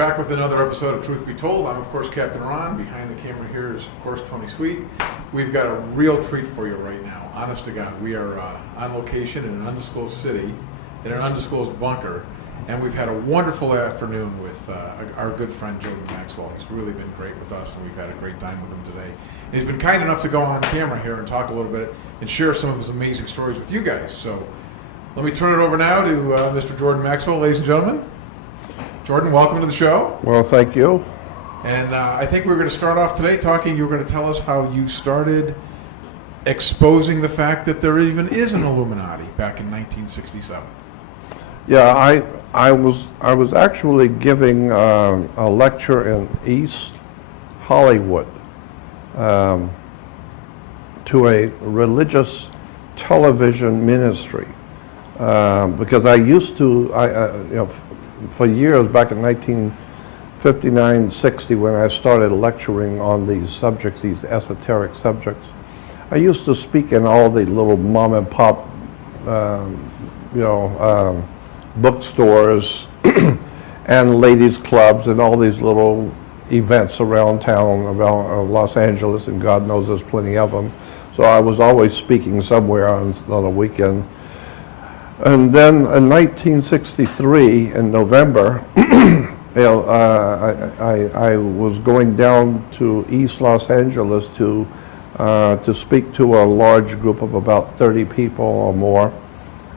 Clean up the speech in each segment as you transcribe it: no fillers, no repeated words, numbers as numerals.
back with another episode of Truth Be Told. I'm, of course, Captain Ron. Behind the camera here is, of course, Tony Sweet. We've got a real treat for you right now. Honest to God, we are on location in an undisclosed city, in an undisclosed bunker, and we've had a wonderful afternoon with our good friend Jordan Maxwell. He's really been great with us, and we've had a great time with him today. And he's been kind enough to go on camera here and talk a little bit and share some of his amazing stories with you guys. So let me turn it over now to Mr. Jordan Maxwell, ladies and gentlemen. Jordan, welcome to the show. Well, thank you. And I think we're going to start off today talking, you were going to tell us how you started exposing the fact that there even is an Illuminati back in 1967. Yeah, I was actually giving a lecture in East Hollywood to a religious television ministry because I used to, for years back in 1959, 60, when I started lecturing on these subjects, these esoteric subjects, I used to speak in all the little mom and pop, bookstores and ladies clubs and all these little events around town, around Los Angeles, and God knows there's plenty of them. So I was always speaking somewhere on a weekend. And then in 1963, in November, I was going down to East Los Angeles to speak to a large group of about 30 people or more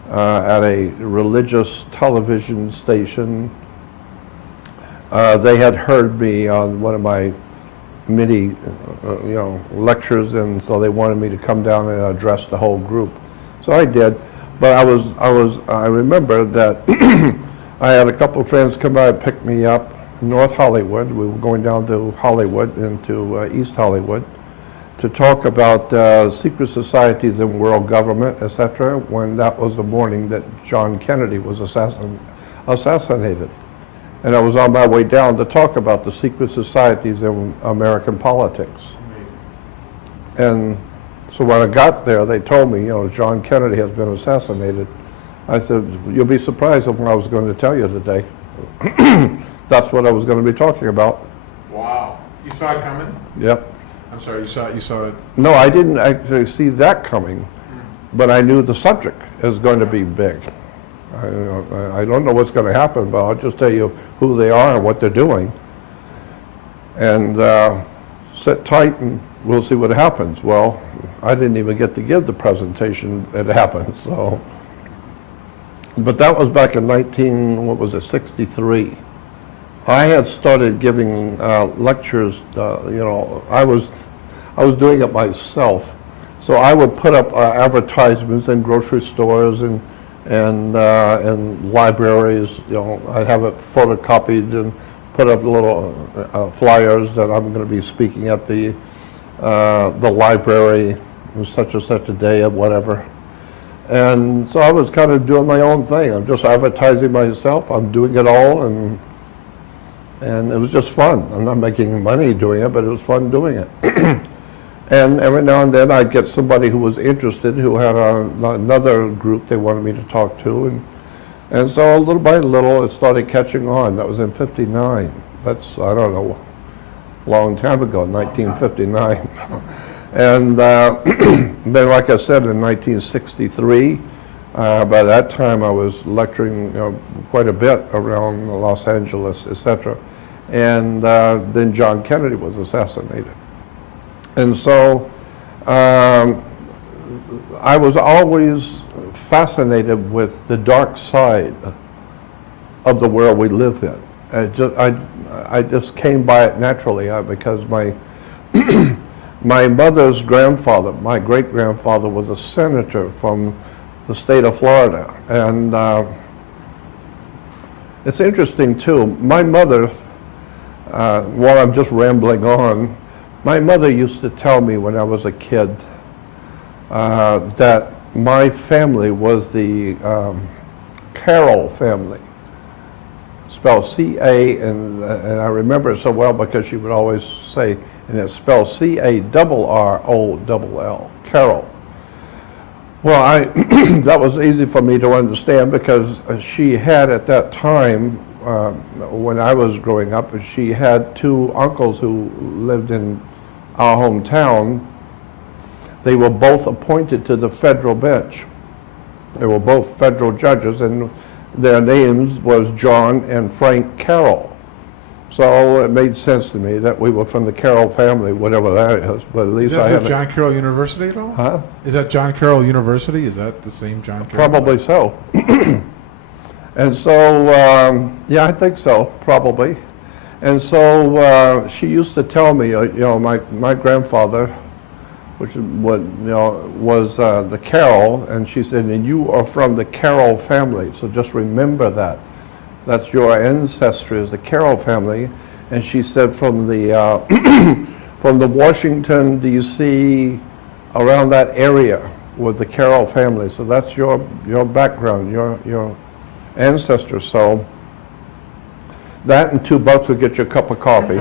at a religious television station. They had heard me on one of my many, lectures, and so they wanted me to come down and address the whole group. So I did. But I remember that I had a couple of friends come by and pick me up in North Hollywood. We were going down to Hollywood, into East Hollywood, to talk about secret societies and world government, etc., when that was the morning that John Kennedy was assassinated. And I was on my way down to talk about the secret societies in American politics. And so when I got there, they told me, John Kennedy has been assassinated. I said, you'll be surprised at what I was going to tell you today. That's what I was going to be talking about. Wow. You saw it coming? Yep. I'm sorry, you saw it? No, I didn't actually see that coming, but I knew the subject is going to be big. I don't know what's going to happen, but I'll just tell you who they are and what they're doing. And sit tight and we'll see what happens. Well, I didn't even get to give the presentation. It happened, so. But that was back in 63. I had started giving lectures, I was doing it myself. So I would put up advertisements in grocery stores and libraries. I'd have it photocopied and put up little flyers that I'm going to be speaking at the library such and such a day or whatever. And so I was kind of doing my own thing. I'm just advertising myself. I'm doing it all, and it was just fun. I'm not making money doing it, but it was fun doing it. And every now and then I'd get somebody who was interested, who had another group they wanted me to talk to, and so little by little it started catching on. That was in '59. That's, I don't know, a long time ago, 1959. And then, like I said, in 1963, by that time I was lecturing quite a bit around Los Angeles, etc. And then John Kennedy was assassinated. And so I was always fascinated with the dark side of the world we live in. I just came by it naturally because my my mother's grandfather, my great-grandfather, was a senator from the state of Florida. And it's interesting, too. My mother, while I'm just rambling on, my mother used to tell me when I was a kid that my family was the Carroll family, spelled C-A, and I remember it so well because she would always say, and it's spelled C-A-R-R-O-L-L, Carroll. Well, that was easy for me to understand because she had at that time when I was growing up, she had two uncles who lived in our hometown. They were both appointed to the federal bench. They were both federal judges, and their names was John and Frank Carroll. So it made sense to me that we were from the Carroll family, whatever that is. But at least I Is had that John Carroll University at all? Huh? Is that John Carroll University? Is that the same John Carroll? Probably so. And so, yeah, I think so, probably. And so she used to tell me, my grandfather, which was the Carroll, and she said, and you are from the Carroll family, so just remember that. That's your ancestry is the Carroll family. And she said from the from the Washington, D.C., around that area with the Carroll family. So that's your background, your ancestors. So that and $2 will get you a cup of coffee,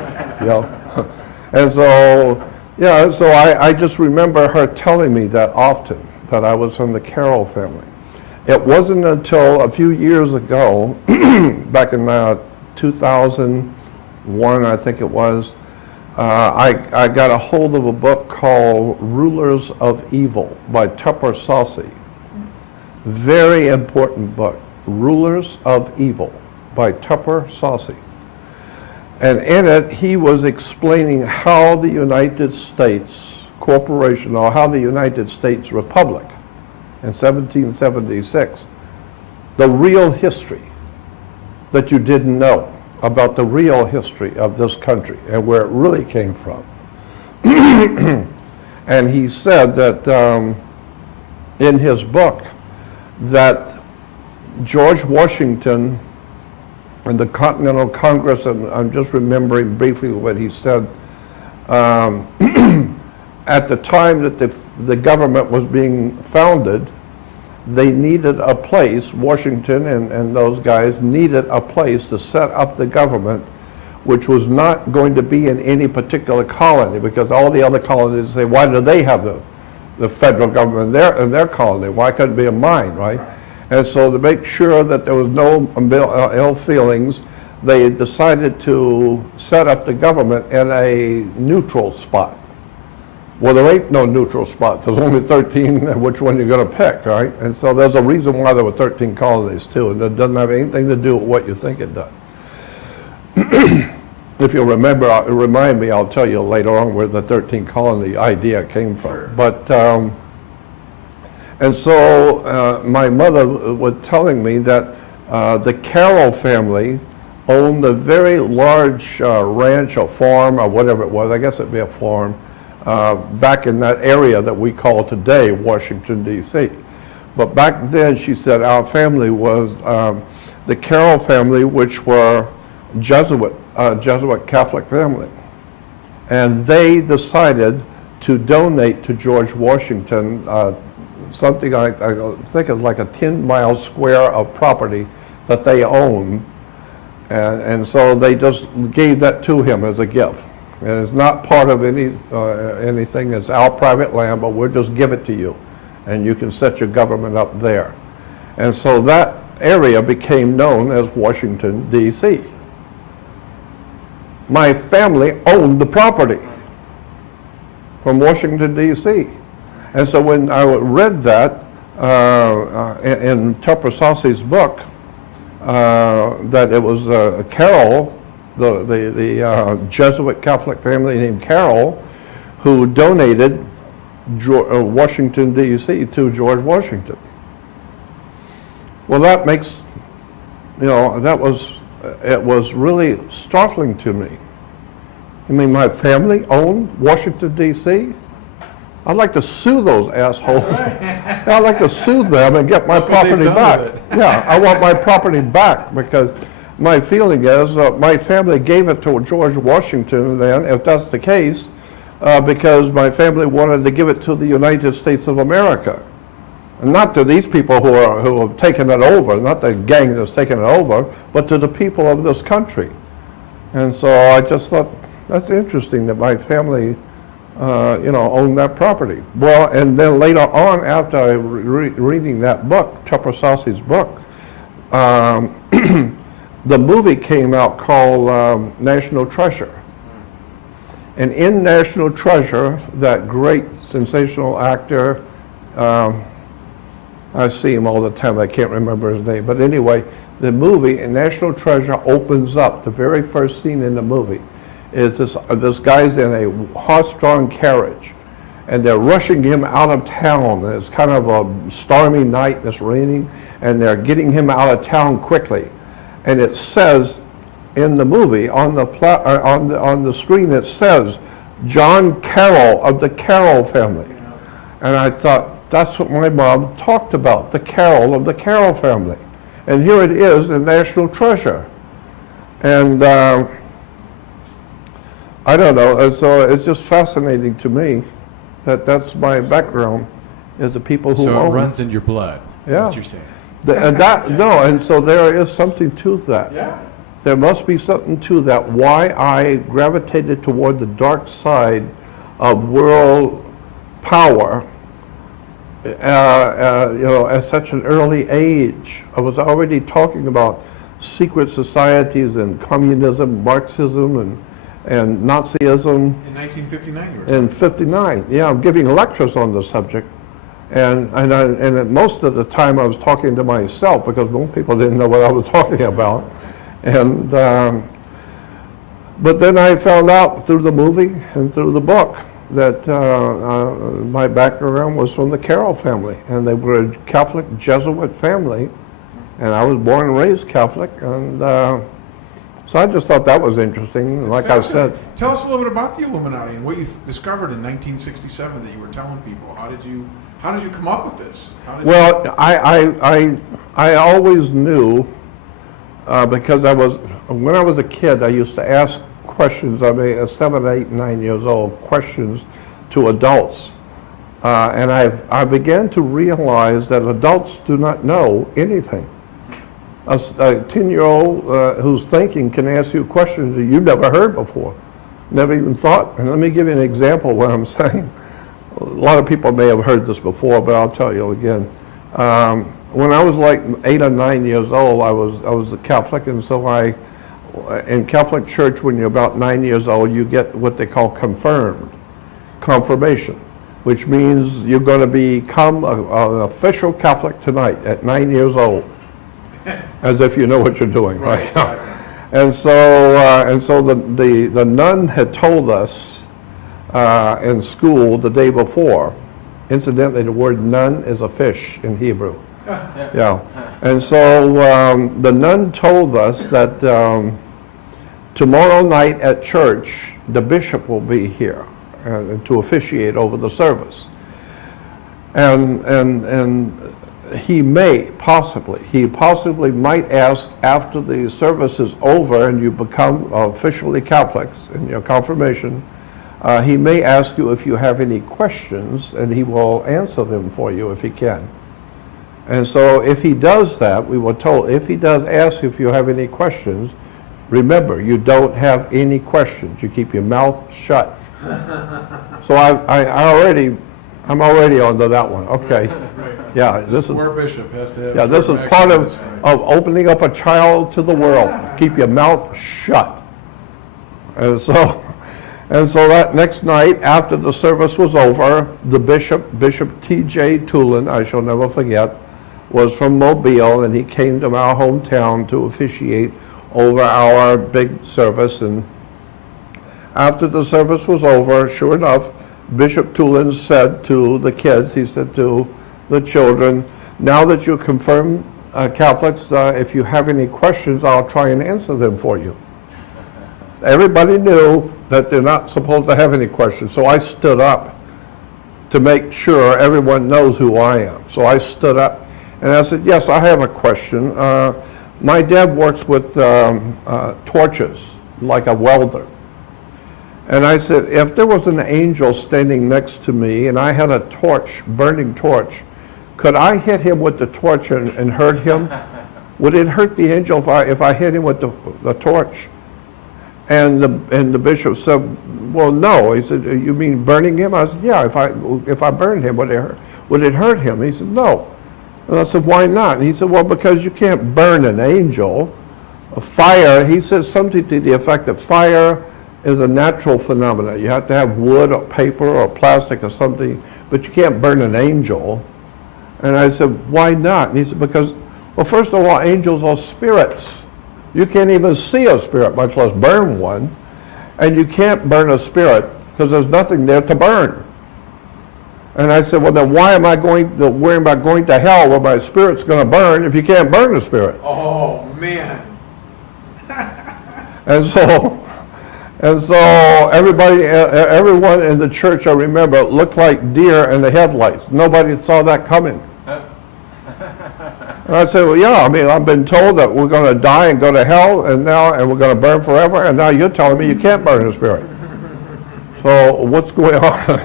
And so, yeah, so I just remember her telling me that often, that I was from the Carroll family. It wasn't until a few years ago, back in 2001, I think it was, I got a hold of a book called Rulers of Evil by Tupper Saucy. Very important book, Rulers of Evil by Tupper Saucy. And in it, he was explaining how the United States Corporation, or how the United States Republic, in 1776, the real history that you didn't know about the real history of this country and where it really came from. And he said that in his book that George Washington and the Continental Congress, and I'm just remembering briefly what he said, at the time that the government was being founded, they needed a place, Washington and those guys needed a place to set up the government, which was not going to be in any particular colony, because all the other colonies say, why do they have the federal government in their colony? Why couldn't it be in mine, right? And so to make sure that there was no ill feelings, they decided to set up the government in a neutral spot. Well, there ain't no neutral spot. There's only 13, which one you're going to pick, right? And so there's a reason why there were 13 colonies, too, and it doesn't have anything to do with what you think it does. If you remember, remind me, I'll tell you later on where the 13 colony idea came from. Sure. But, and so my mother was telling me that the Carroll family owned a very large ranch or farm or whatever it was. I guess it'd be a farm. Back in that area that we call today Washington, D.C. But back then, she said, our family was the Carroll family, which were Jesuit Catholic family. And they decided to donate to George Washington something I think it's like a 10-mile square of property that they owned. And so they just gave that to him as a gift. And it's not part of anything. It's our private land, but we'll just give it to you. And you can set your government up there. And so that area became known as Washington, D.C. My family owned the property from Washington, D.C. And so when I read that in Tupper Saucy's book, that it was Carroll, the Jesuit Catholic family named Carroll, who donated Washington, D.C. to George Washington. Well, that makes, it was really startling to me. I mean, my family owned Washington, D.C.? I'd like to sue those assholes. I'd like to sue them and get my property back. Yeah, I want my property back, because my feeling is my family gave it to George Washington then, if that's the case, because my family wanted to give it to the United States of America. And not to these people who have taken it over, not the gang that's taken it over, but to the people of this country. And so I just thought, that's interesting that my family owned that property. Well, and then later on, after reading that book, Tupper Saucy's book, the movie came out called National Treasure. And in National Treasure, that great sensational actor, I see him all the time, I can't remember his name, but anyway, the movie in National Treasure opens up, the very first scene in the movie is this guy's in a horse-drawn carriage, and they're rushing him out of town. It's kind of a stormy night, and it's raining, and they're getting him out of town quickly. And it says in the movie, on the screen, it says, John Carroll of the Carroll family. And I thought, that's what my mom talked about, the Carroll of the Carroll family. And here it is in National Treasure. And I don't know, so it's just fascinating to me that that's my background, is the people who So own. it runs in your blood, Yeah. what you're saying. And so there is something to that. Yeah. There must be something to that, why I gravitated toward the dark side of world power, at such an early age. I was already talking about secret societies and communism, Marxism, and Nazism. In 1959, you were In 59, yeah, I'm giving lectures on the subject. And most of the time I was talking to myself because most people didn't know what I was talking about. And but then I found out through the movie and through the book that my background was from the Carroll family, and they were a Catholic Jesuit family, and I was born and raised Catholic, and so I just thought that was interesting. Like I said, Tell us a little bit about the Illuminati and what you discovered in 1967 that you were telling people. How did you come up with this? well, I always knew because when I was a kid, I used to ask questions. I mean, 7, 8, 9 years old, questions to adults, and I began to realize that adults do not know anything. A 10-year-old who's thinking can ask you questions that you've never heard before, never even thought. And let me give you an example of what I'm saying. A lot of people may have heard this before, but I'll tell you again. When I was like 8 or 9 years old, I was a Catholic, and so in Catholic Church, when you're about 9 years old, you get what they call confirmation, which means you're going to become an official Catholic tonight at 9 years old, as if you know what you're doing, right? Exactly. And so the nun had told us in school the day before. Incidentally, the word nun is a fish in Hebrew. Yeah. And so the nun told us that tomorrow night at church, the bishop will be here to officiate over the service. And he possibly might ask after the service is over and you become officially Catholics in your confirmation, he may ask you if you have any questions, and he will answer them for you if he can. And so if he does that, we were told, if he does ask if you have any questions, remember, you don't have any questions. You keep your mouth shut. So I'm already onto that one. Okay. Right. Yeah, This poor bishop has to have. yeah, this is part of opening up a child to the world. Keep your mouth shut. And so that next night, after the service was over, the Bishop T.J. Tulin, I shall never forget, was from Mobile, and he came to our hometown to officiate over our big service. And after the service was over, sure enough, Bishop Tulin said to the kids, he said to the children, now that you're confirmed Catholics, if you have any questions, I'll try and answer them for you. Everybody knew that they're not supposed to have any questions, so I stood up to make sure everyone knows who I am. So I stood up and I said, yes, I have a question. My dad works with torches, like a welder. And I said, if there was an angel standing next to me and I had a torch, burning torch, could I hit him with the torch and hurt him? Would it hurt the angel if I hit him with the torch? And the bishop said, well, no. He said, you mean burning him? I said, yeah, if I burned him, would it hurt him? He said, no. And I said, why not? And he said, well, because you can't burn an angel. fire, he says something to the effect that fire is a natural phenomenon. You have to have wood or paper or plastic or something, but you can't burn an angel. And I said, why not? And he said, because, well, first of all, angels are spirits. You can't even see a spirit, much less burn one. And you can't burn a spirit because there's nothing there to burn. And I said, well, then why am I worrying about going to hell where my spirit's going to burn if you can't burn the spirit? Oh, man. And so everyone in the church, I remember, looked like deer in the headlights. Nobody saw that coming. And I said, well, yeah, I mean, I've been told that we're going to die and go to hell, and we're going to burn forever, and now you're telling me you can't burn the spirit. So what's going on?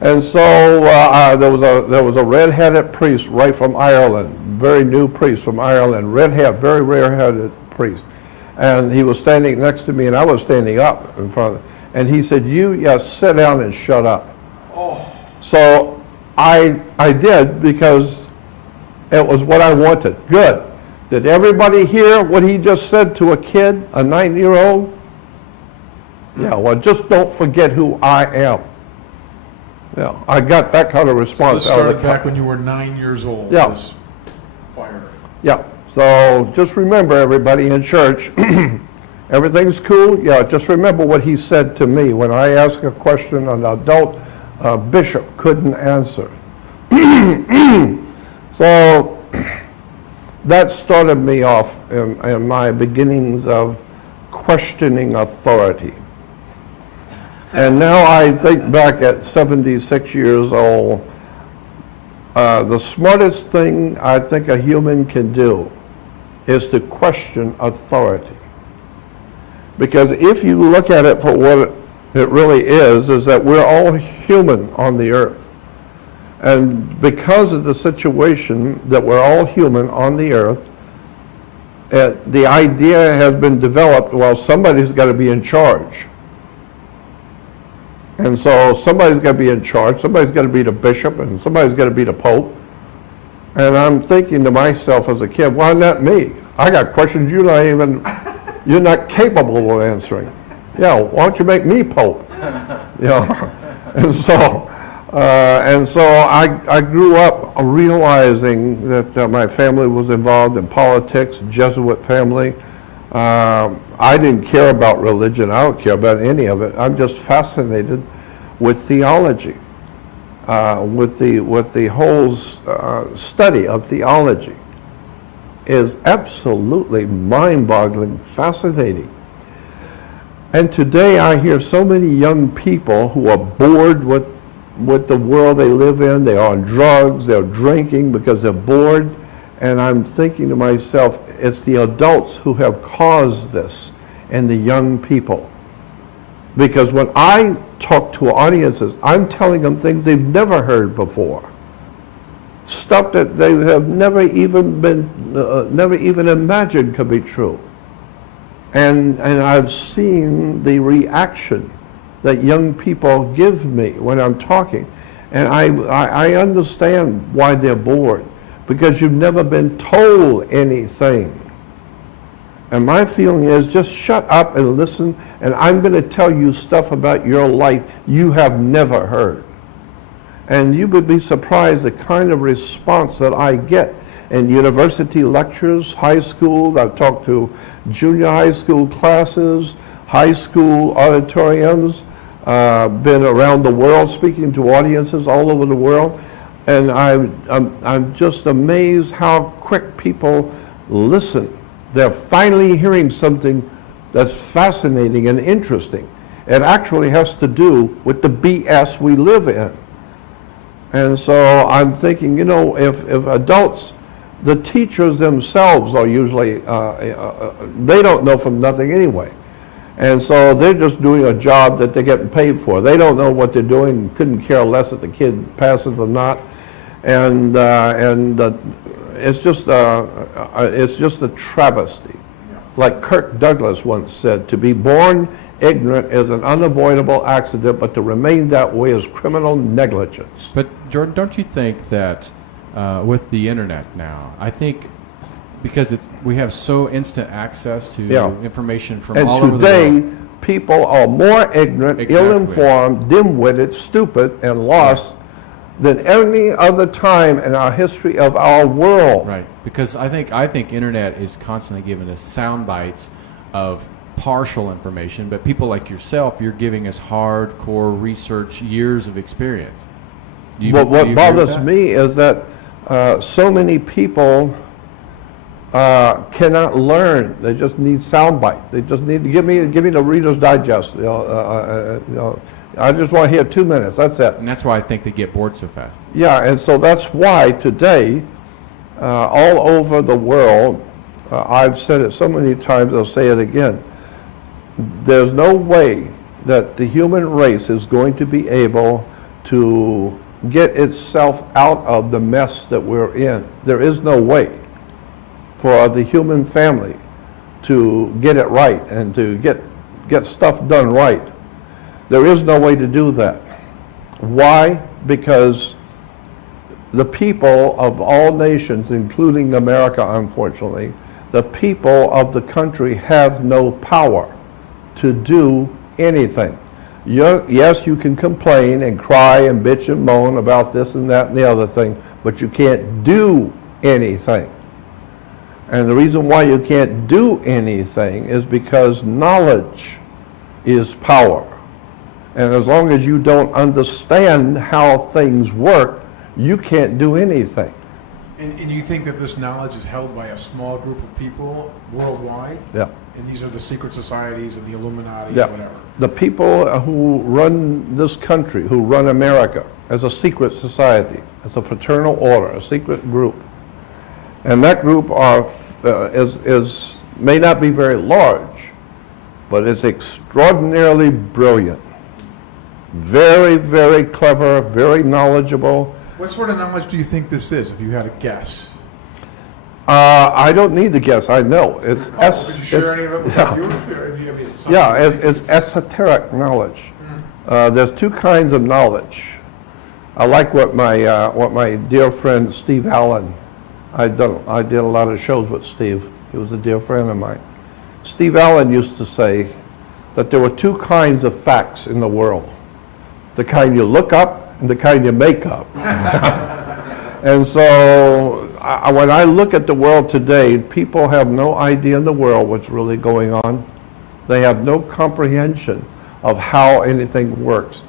And so there was a red-headed priest right from Ireland, very new priest from Ireland, red hair, very rare-headed priest. And he was standing next to me, and I was standing up in front of him. And he said, sit down and shut up. Oh. So I did, because it was what I wanted. Good. Did everybody hear what he just said to a kid, a 9-year-old? Yeah, well, just don't forget who I am. Yeah, I got that kind of response This out of started the back when you were 9 years old. Yeah. This fire. Yeah, so just remember, everybody in church, everything's cool. Yeah, just remember what he said to me when I asked a question an adult bishop couldn't answer. So that started me off in my beginnings of questioning authority. And now I think back at 76 years old, the smartest thing I think a human can do is to question authority. Because if you look at it for what it really is that we're all human on the earth. And because of the situation that we're all human on the earth, the idea has been developed, well, somebody's got to be in charge. And so somebody's got to be in charge, somebody's got to be the bishop, and somebody's got to be the pope. And I'm thinking to myself as a kid, why not me? I got questions you're not capable of answering. Yeah, why don't you make me pope? You know, and so I grew up realizing that my family was involved in politics, Jesuit family. I didn't care about religion. I don't care about any of it. I'm just fascinated with theology, with the whole study of theology is absolutely mind-boggling, fascinating. And today I hear so many young people who are bored with the world they live in. They're on drugs, they're drinking because they're bored. And I'm thinking to myself, it's the adults who have caused this and the young people. Because when I talk to audiences, I'm telling them things they've never heard before. Stuff that they have never even imagined could be true. And I've seen the reaction that young people give me when I'm talking. And I understand why they're bored. Because you've never been told anything. And my feeling is just shut up and listen, and I'm going to tell you stuff about your life you have never heard. And you would be surprised the kind of response that I get in university lectures, high school. I've talked to junior high school classes, high school auditoriums, been around the world speaking to audiences all over the world. And I'm just amazed how quick people listen. They're finally hearing something that's fascinating and interesting. It actually has to do with the BS we live in. And so I'm thinking, you know, if adults, the teachers themselves are usually, they don't know from nothing anyway. And so they're just doing a job that they're getting paid for. They don't know what they're doing, couldn't care less if the kid passes or not. And it's just a travesty. Yeah. Like Kirk Douglas once said, to be born ignorant is an unavoidable accident, but to remain that way is criminal negligence. But Jordan, don't you think that with the internet now, I think Because we have so instant access to Yeah. information from And all over the today, world. people are more ignorant, Exactly. ill-informed, dim-witted, stupid, and lost than any other time in our history of our world. Right, because I think internet is constantly giving us sound bites of partial information, but people like yourself, you're giving us hardcore research, years of experience. Do you What agree with bothers that? me is that so many people cannot learn. They just need sound bites. They just need to give me the Reader's Digest. I just want to hear 2 minutes. That's it. And that's why I think they get bored so fast. Yeah, and so that's why today, all over the world, I've said it so many times, I'll say it again, there's no way that the human race is going to be able to get itself out of the mess that we're in. There is no way for the human family to get it right and to get stuff done right. There is no way to do that. Why? Because the people of all nations, including America, unfortunately, the people of the country have no power to do anything. Yes, you can complain and cry and bitch and moan about this and that and the other thing, but you can't do anything. And the reason why you can't do anything is because knowledge is power. And as long as you don't understand how things work, you can't do anything. And you think that this knowledge is held by a small group of people worldwide? Yeah. And these are the secret societies and the Illuminati Yeah. and whatever? The people who run this country, who run America, as a secret society, as a fraternal order, a secret group. And that group may not be very large, but it's extraordinarily brilliant. Very, very clever, very knowledgeable. What sort of knowledge do you think this is, if you had a guess? I don't need to guess, I know. It's Could you share any of it with yeah. you? Or if you have something Yeah, you think it's esoteric knowledge. There's two kinds of knowledge. I like what my dear friend Steve Allen, I did a lot of shows with Steve. He was a dear friend of mine. Steve Allen used to say that there were two kinds of facts in the world. The kind you look up and the kind you make up. And so when I look at the world today, people have no idea in the world what's really going on. They have no comprehension of how anything works.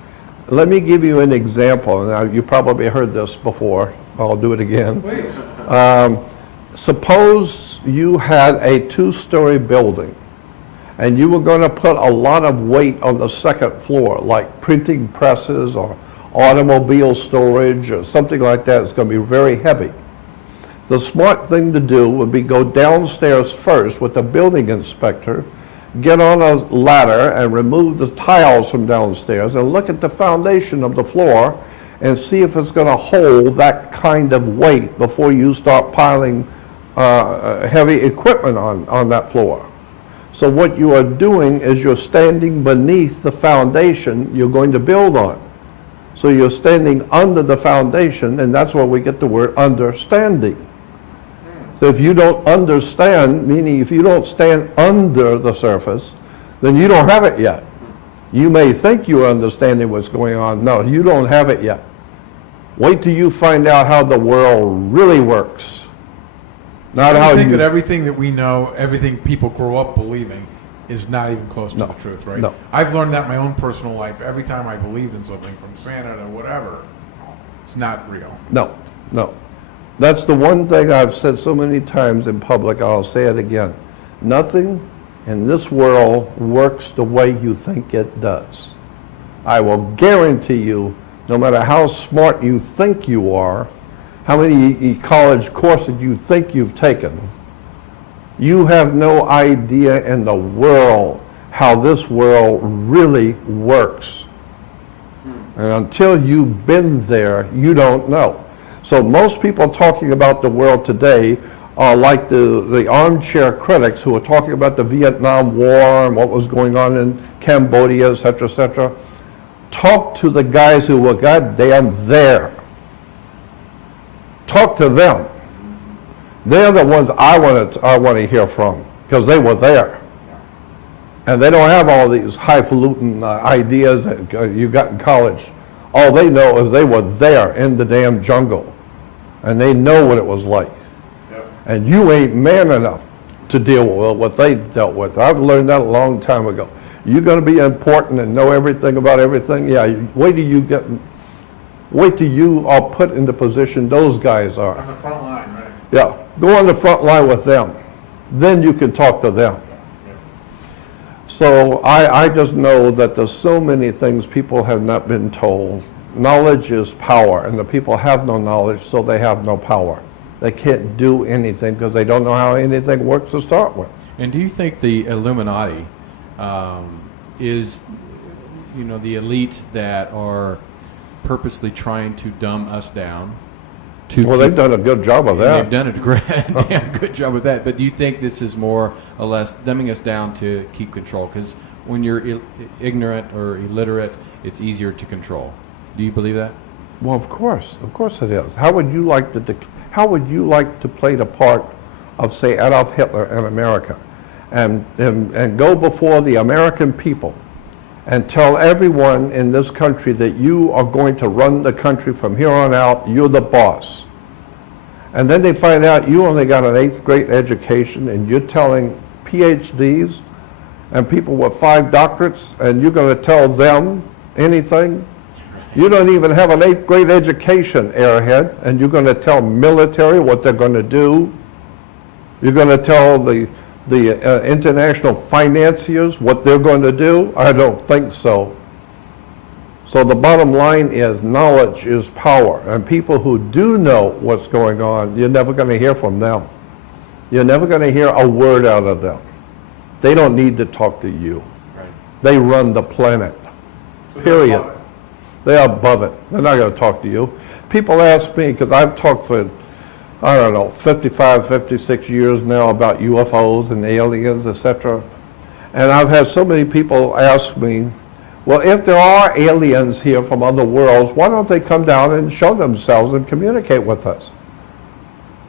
Let me give you an example. Now, you probably heard this before. I'll do it again. Please. Suppose you had a two-story building and you were going to put a lot of weight on the second floor, like printing presses or automobile storage or something like that. It's going to be very heavy. The smart thing to do would be go downstairs first with the building inspector, get on a ladder and remove the tiles from downstairs and look at the foundation of the floor and see if it's going to hold that kind of weight before you start piling heavy equipment on that floor. So what you are doing is you're standing beneath the foundation you're going to build on. So you're standing under the foundation, and that's where we get the word understanding. So if you don't understand, meaning if you don't stand under the surface, then you don't have it yet. You may think you're understanding what's going on. No, you don't have it yet. Wait till you find out how the world really works. Not how I think you... that everything that we know, everything people grow up believing, is not even close to No. the truth, right? No. I've learned that in my own personal life. Every time I believed in something, from Santa to whatever, it's not real. No, no. That's the one thing I've said so many times in public, I'll say it again. Nothing in this world works the way you think it does. I will guarantee you, no matter how smart you think you are, how many college courses you think you've taken, you have no idea in the world how this world really works. And until you've been there, you don't know. So most people talking about the world today are like the armchair critics who are talking about the Vietnam War and what was going on in Cambodia, et cetera, et cetera. Talk to the guys who were goddamn there. Talk to them. They're the ones I want to hear from, because they were there. And they don't have all these highfalutin ideas that you got in college. All they know is they were there in the damn jungle, and they know what it was like. Yep. And you ain't man enough to deal with what they dealt with. I've learned that a long time ago. You're going to be important and know everything about everything. Yeah, wait till you are put in the position those guys are. On the front line, right? Yeah, go on the front line with them. Then you can talk to them. Yeah. So I just know that there's so many things people have not been told. Knowledge is power, and the people have no knowledge, so they have no power. They can't do anything because they don't know how anything works to start with. And do you think the Illuminati is, the elite that are purposely trying to dumb us down? Well, they've done a good job of that. They've done a damn good job with that. But do you think this is more or less dumbing us down to keep control? Because when you're ignorant or illiterate, it's easier to control. Do you believe that? Well, of course it is. How would you like to play the part of, say, Adolf Hitler in America, and go before the American people and tell everyone in this country that you are going to run the country from here on out, you're the boss. And then they find out you only got an 8th grade education, and you're telling PhDs and people with 5 doctorates, and you're going to tell them anything? You don't even have an 8th grade education, airhead, and you're going to tell military what they're going to do? You're going to tell the international financiers what they're going to do? I don't think so. So the bottom line is knowledge is power, and people who do know what's going on, you're never going to hear from them. You're never going to hear a word out of them. They don't need to talk to you. Right. They run the planet, So period. They're above it. They're not going to talk to you. People ask me, because I've talked for, 55, 56 years now about UFOs and aliens, etc. And I've had so many people ask me, well, if there are aliens here from other worlds, why don't they come down and show themselves and communicate with us?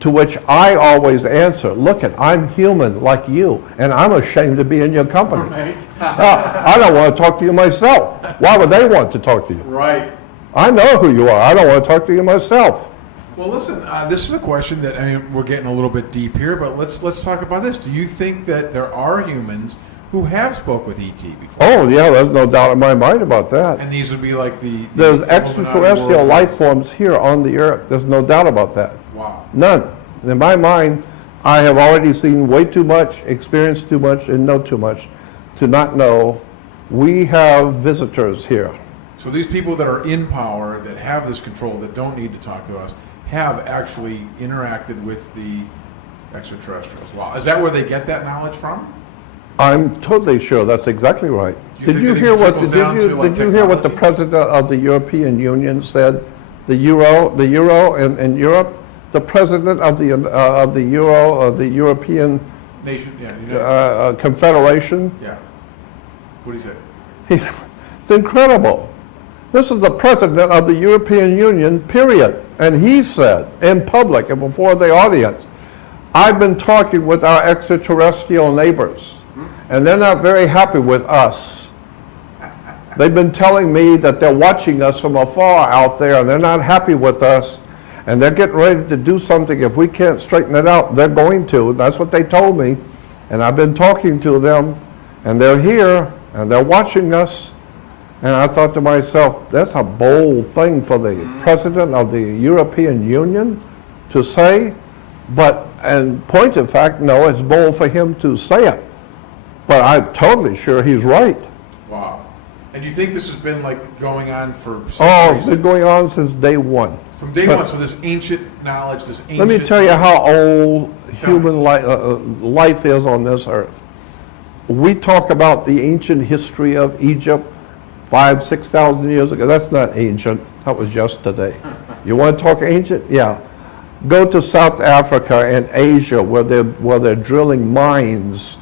To which I always answer, look, I'm human like you, and I'm ashamed to be in your company. Right. I don't want to talk to you myself. Why would they want to talk to you? Right. I know who you are. I don't want to talk to you myself. Well, listen, this is a question that, we're getting a little bit deep here, but let's talk about this. Do you think that there are humans who have spoke with ET before? Oh, yeah, there's no doubt in my mind about that. And these would be like the There's Illuminati extraterrestrial world. life forms here on the earth. There's no doubt about that. Wow. None. In my mind, I have already seen way too much, experienced too much, and know too much to not know we have visitors here. So these people that are in power, that have this control, that don't need to talk to us, have actually interacted with the extraterrestrials. Wow. Is that where they get that knowledge from? I'm totally sure that's exactly right. Do you Did think you that it hear what trickles down to, like, did you hear what the technology? president of the European Union said? The euro in Europe, the president of the European Nation, yeah. Confederation. Yeah. What do you say? It's incredible. This is the president of the European Union, period. And he said in public and before the audience, I've been talking with our extraterrestrial neighbors, and they're not very happy with us. They've been telling me that they're watching us from afar out there, and they're not happy with us, and they're getting ready to do something. If we can't straighten it out, they're going to. That's what they told me. And I've been talking to them, and they're here, and they're watching us. And I thought to myself, that's a bold thing for the president of the European Union to say. But, in point of fact, no, it's bold for him to say it. But I'm totally sure he's right. Wow. And do you think this has been like going on for Oh, it's centuries? been going on since day one. From day But- one, so this ancient knowledge, this ancient... Let me tell you how old human life is on this earth. We talk about the ancient history of Egypt 5,000, 6,000 years ago. That's not ancient. That was yesterday. You want to talk ancient? Yeah. Go to South Africa and Asia where they're drilling mines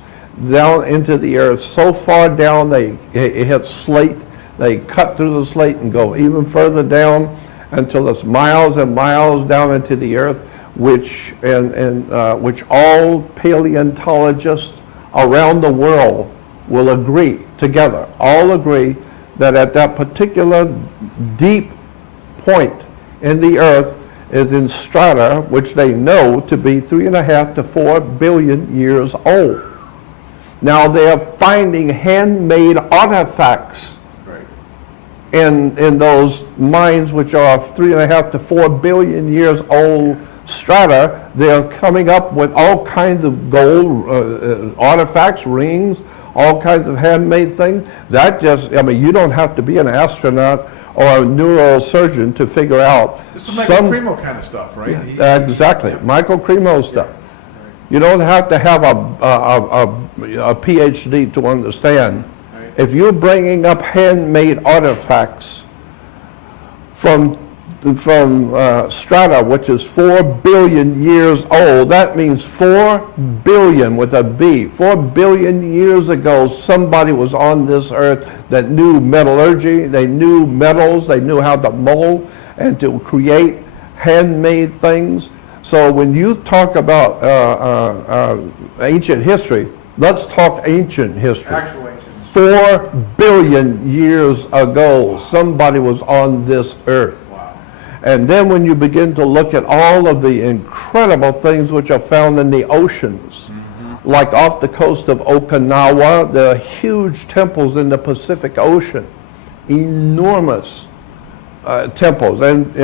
down into the earth. So far down it hits slate. They cut through the slate and go even further down until it's miles and miles down into the earth, which which all paleontologists around the world will agree together, all agree that at that particular deep point in the earth is in strata which they know to be 3.5 to 4 billion years old. Now they are finding handmade artifacts Right. in those mines which are 3.5 to 4 billion years old strata. They're coming up with all kinds of gold artifacts, rings, all kinds of handmade things. That just, I mean, you don't have to be an astronaut or a neurosurgeon to figure out This is Michael Cremo kind of stuff, right? Exactly, Michael Cremo stuff. You don't have to have a PhD to understand. Right. If you're bringing up handmade artifacts from strata, which is 4 billion years old, that means 4 billion with a B. 4 billion years ago, somebody was on this earth that knew metallurgy, they knew metals, they knew how to mold and to create handmade things. So when you talk about ancient history, let's talk ancient history. Actual ancient. 4 billion years ago, somebody was on this earth. Wow. And then when you begin to look at all of the incredible things which are found in the oceans, like off the coast of Okinawa, there are huge temples in the Pacific Ocean, enormous temples. And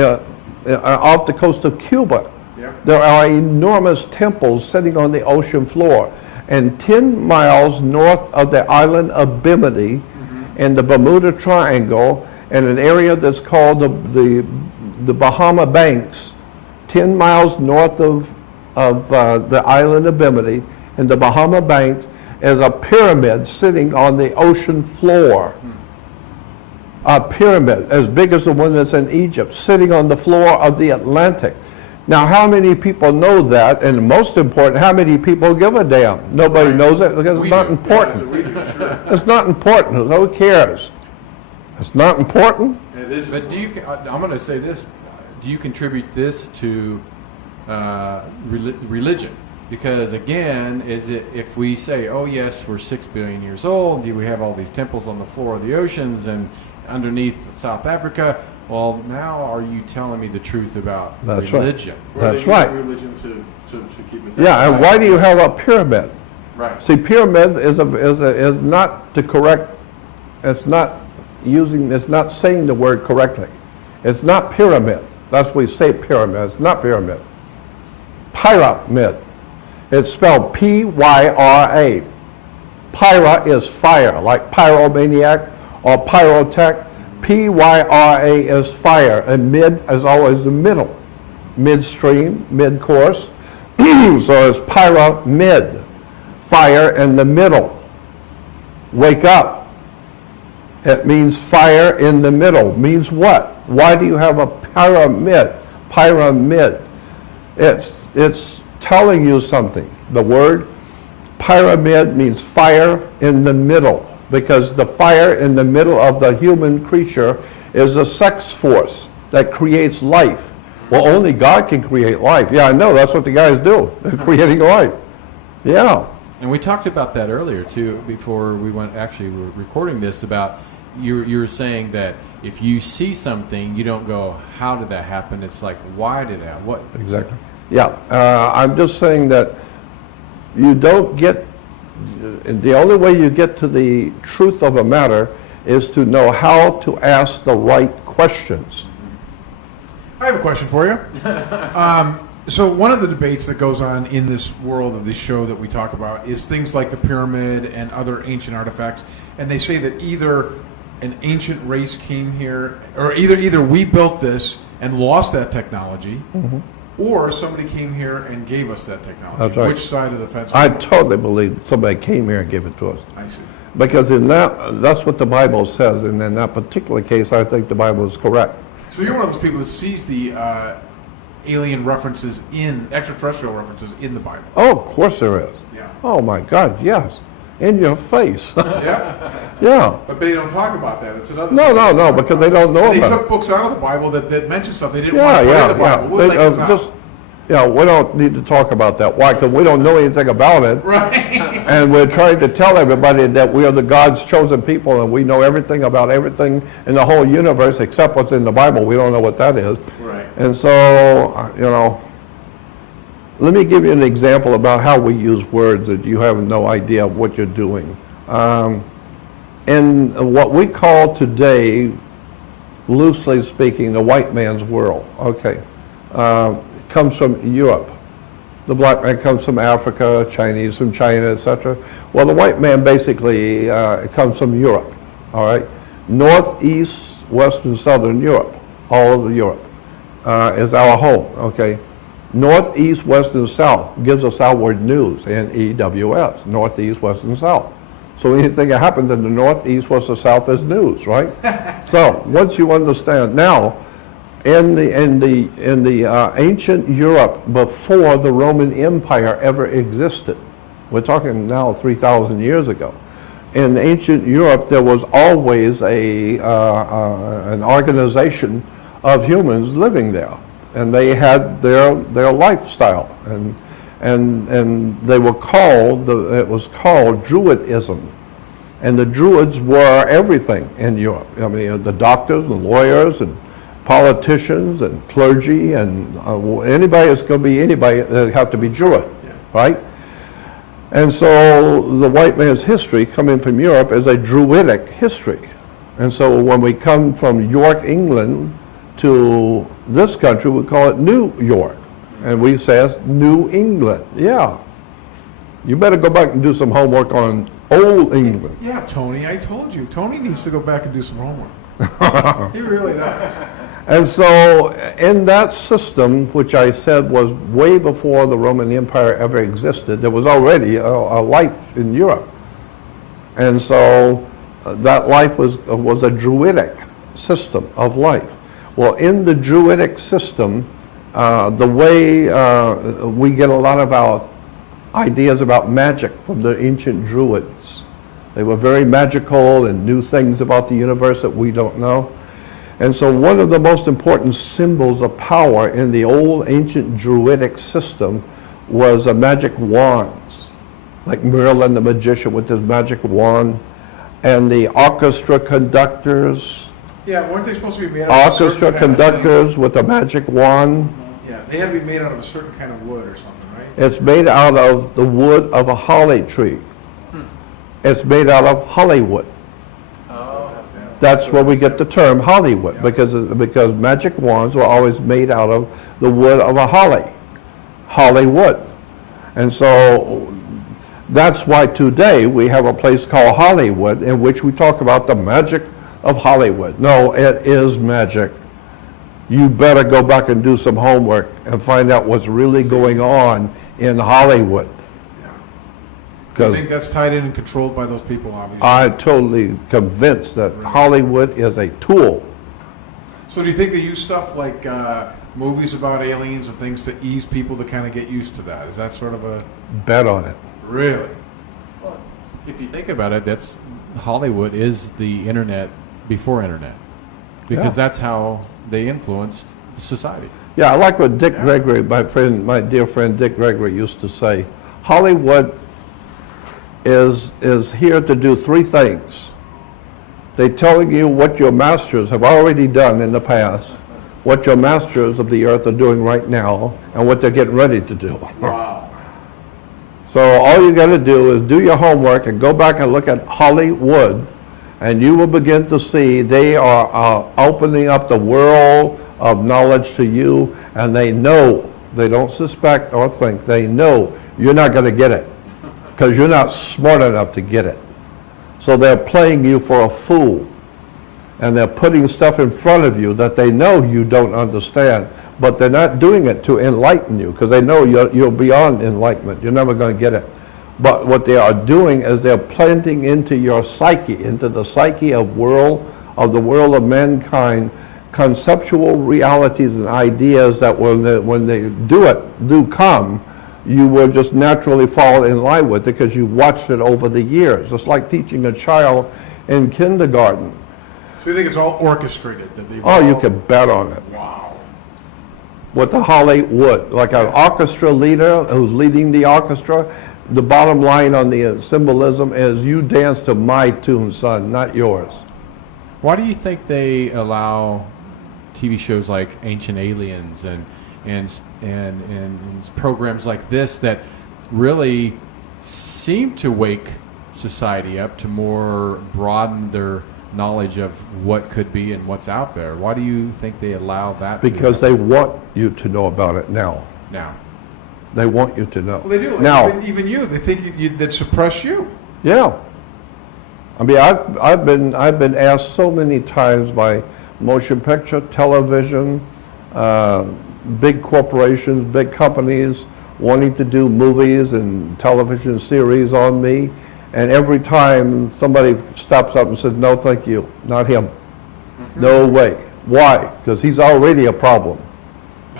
off the coast of Cuba, Yep. there are enormous temples sitting on the ocean floor. And 10 miles north of the island of Bimini, in the Bermuda Triangle, in an area that's called the Bahama Banks, 10 miles north of the island of Bimini, in the Bahama Banks, is a pyramid sitting on the ocean floor. A pyramid as big as the one that's in Egypt, sitting on the floor of the Atlantic. Now, how many people know that? And most important, how many people give a damn? Nobody knows it because it's not important. We do, sure. It's not important. Who cares? It's not important. It is. But do you? I'm going to say this. Do you contribute this to religion? Because again, is it if we say, oh yes, we're 6 billion years old, do we have all these temples on the floor of the oceans and underneath South Africa? Well, now are you telling me the truth about That's right. religion? That's right. Religion to keep it. Yeah, and why do you have a pyramid? Right. See, pyramid is not the correct. It's not saying the word correctly. It's not pyramid. That's what we say pyramid. It's not pyramid. Pyramid. It's spelled P-Y-R-A. Pyra is fire, like pyromaniac or pyrotech. P-Y-R-A is fire, and mid is always the middle. Midstream, mid-course. So it's pyramid, fire in the middle. Wake up. It means fire in the middle. Means what? Why do you have a pyramid? Pyramid. It's telling you something. The word pyramid means fire in the middle, because the fire in the middle of the human creature is a sex force that creates life. Well, only God can create life. Yeah, I know. That's what the guys do. They're creating life. Yeah. And we talked about that earlier too, before we went. Actually, we were recording this about you were saying that if you see something, you don't go, "How did that happen?" It's like, "Why did that? What?" Exactly. Yeah. I'm just saying that you don't get. The only way you get to the truth of a matter is to know how to ask the right questions. I have a question for you. So one of the debates that goes on in this world of this show that we talk about is things like the pyramid and other ancient artifacts, and they say that either an ancient race came here, or either we built this and lost that technology, or somebody came here and gave us that technology. That's right. Which side of the fence? I totally believe somebody came here and gave it to us. I see. Because that's what the Bible says, and in that particular case, I think the Bible is correct. So you're one of those people that sees the alien references extraterrestrial references in the Bible. Oh, of course there is. Yeah. Oh my God, yes. In your face. Yeah. Yeah. But they don't talk about that. It's another No, thing no, they no, don't talk because about. they don't know They about took it. books out of the Bible that mention stuff they didn't Yeah, want to put yeah, in the Bible. yeah. We'll take this out. we don't need to talk about that. Why? Because we don't know anything about it. Right. And we're trying to tell everybody that we are the God's chosen people and we know everything about everything in the whole universe except what's in the Bible. We don't know what that is. Right. And so, let me give you an example about how we use words that you have no idea what you're doing. In what we call today, loosely speaking, the white man's world, okay, comes from Europe. The black man comes from Africa, Chinese from China, etc. Well, the white man basically comes from Europe, all right? North, east, west, and southern Europe, all of Europe is our home, okay? North, east, west, and south gives us our news, N-E-W-S, north, east, west, and south. So anything that happens in the north, east, west, or south is news, right? So once you understand, now in the ancient Europe before the Roman Empire ever existed, we're talking now 3,000 years ago. In ancient Europe, there was always an organization of humans living there, and they had their lifestyle, and they were called, it was called Druidism. And the Druids were everything in Europe. I mean, the doctors and lawyers and politicians and clergy and anybody that's going to be anybody, they have to be Druid, right? And so the white man's history coming from Europe is a Druidic history. And so when we come from York, England to this country, we call it New York. And we say it's New England. Yeah. You better go back and do some homework on Old England. Yeah, Tony, I told you. Tony needs to go back and do some homework. He really does. And so in that system, which I said was way before the Roman Empire ever existed, there was already a life in Europe. And so that life was a Druidic system of life. Well, in the Druidic system, the way we get a lot of our ideas about magic from the ancient Druids. They were very magical and knew things about the universe that we don't know. And so one of the most important symbols of power in the old ancient Druidic system was magic wands, like Merlin the magician with his magic wand, and the orchestra conductors. Yeah, weren't they supposed to be made out of a certain Orchestra kind of conductors with a magic wand. thing? Yeah, they had to be made out of a certain kind of wood or something, right? It's made out of the wood of a holly tree. It's made out of Hollywood. That's where we get the term Hollywood, because magic wands were always made out of the wood of a Hollywood. And so that's why today we have a place called Hollywood in which we talk about the magic of Hollywood. No, it is magic. You better go back and do some homework and find out what's really going on in Hollywood. I think that's tied in and controlled by those people, obviously. I'm totally convinced that Hollywood is a tool. So do you think they use stuff like movies about aliens and things to ease people to kind of get used to that? Is that sort of a... Bet on it. Really? Well, if you think about it, that's Hollywood is the internet before internet, because that's how they influenced society. Yeah, I like what Dick Gregory, my dear friend Dick Gregory used to say. Hollywood is here to do three things. They're telling you what your masters have already done in the past, what your masters of the earth are doing right now, and what they're getting ready to do. Wow. So all you got to do is do your homework and go back and look at Hollywood, and you will begin to see they are opening up the world of knowledge to you, and they know, they don't suspect or think, they know you're not going to get it, because you're not smart enough to get it. So they're playing you for a fool, and they're putting stuff in front of you that they know you don't understand, but they're not doing it to enlighten you, because they know you're beyond enlightenment. You're never going to get it. But what they are doing is they're planting into your psyche, into the psyche of the world of mankind, conceptual realities and ideas that when they do come, you will just naturally fall in line with it because you watched it over the years. It's like teaching a child in kindergarten. So you think it's all orchestrated? That they've Oh, you can bet on it. Wow. with the Hollywood, like an orchestra leader who's leading the orchestra. The bottom line on the symbolism is you dance to my tune, son, not yours. Why do you think they allow TV shows like Ancient Aliens and programs like this that really seem to wake society up to more broaden their knowledge of what could be and what's out there? Why do you think they allow that? Because they want you to know about it now. Now. They want you to know. Well, they do. Like Now, even you, they think that suppress you. yeah. I mean, I've been asked so many times by motion picture, television, big corporations, big companies wanting to do movies and television series on me, and every time somebody stops up and says, "No, thank you, not him, no way." Why? Because he's already a problem.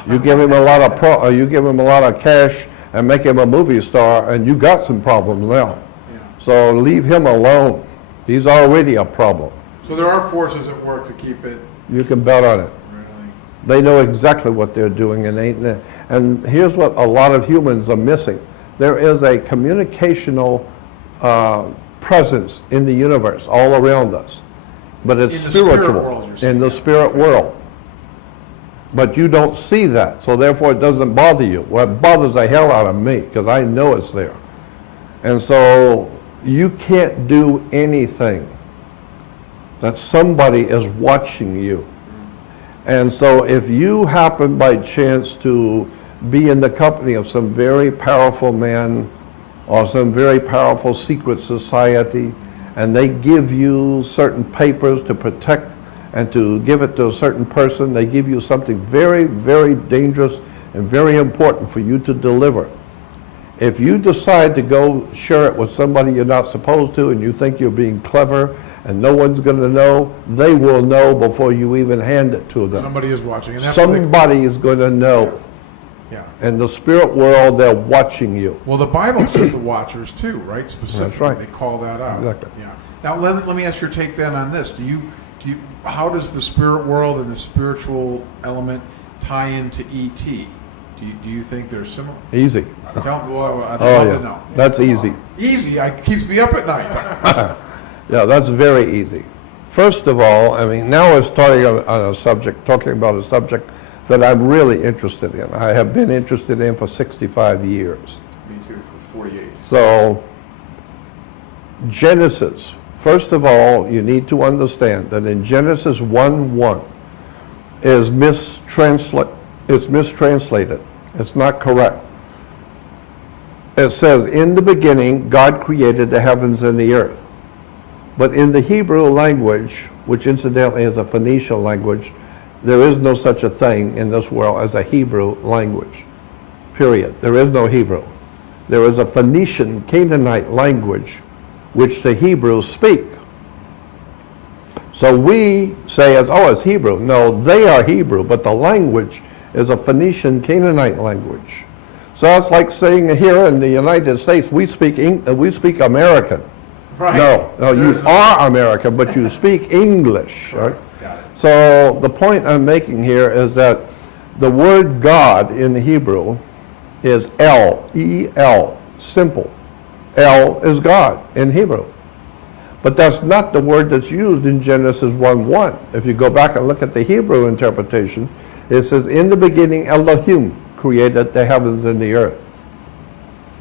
You give him a lot of cash and make him a movie star, and you got some problems now. Yeah. So leave him alone. He's already a problem. So there are forces at work to keep it. You can bet on it. Really. They know exactly what they're doing, and here's what a lot of humans are missing. There is a communicational presence in the universe all around us, but it's In the spirit spiritual world, you're saying. in the spirit world. But you don't see that, so therefore it doesn't bother you. Well, it bothers the hell out of me because I know it's there. And so you can't do anything that somebody is watching you. And so if you happen by chance to be in the company of some very powerful man or some very powerful secret society, and they give you certain papers to protect and to give it to a certain person, they give you something very, very dangerous and very important for you to deliver. If you decide to go share it with somebody you're not supposed to and you think you're being clever and no one's going to know, they will know before you even hand it to them. Somebody is watching. And that's what Somebody is going to know. yeah. In the spirit world, they're watching you. Well, the Bible says the watchers too, right? Specifically, That's right. They call that out. Exactly. Yeah. Now let me ask your take then on this. How does the spirit world and the spiritual element tie into ET? Do you think they're similar? Easy. Tell me. Well, I'd Oh, love yeah. to know. That's easy. Easy. Keeps me up at night. Yeah, that's very easy. First of all, I mean, now we're starting on a subject, talking about a subject that I'm really interested in. I have been interested in for 65 years. Me too. For 48. So, Genesis. First of all, you need to understand that in Genesis 1:1 is mistranslated. It's not correct. It says, "In the beginning, God created the heavens and the earth." But in the Hebrew language, which incidentally is a Phoenician language, there is no such a thing in this world as a Hebrew language. Period. There is no Hebrew. There is a Phoenician Canaanite language which the Hebrews speak. So we say it's Hebrew. No, they are Hebrew, but the language is a Phoenician Canaanite language. So it's like saying here in the United States, we speak American. Right. No, you are American, but you speak English. Right? Got it. So the point I'm making here is that the word God in Hebrew is El, E-L, simple. El is God in Hebrew. But that's not the word that's used in Genesis 1:1. If you go back and look at the Hebrew interpretation, it says, "In the beginning Elohim created the heavens and the earth."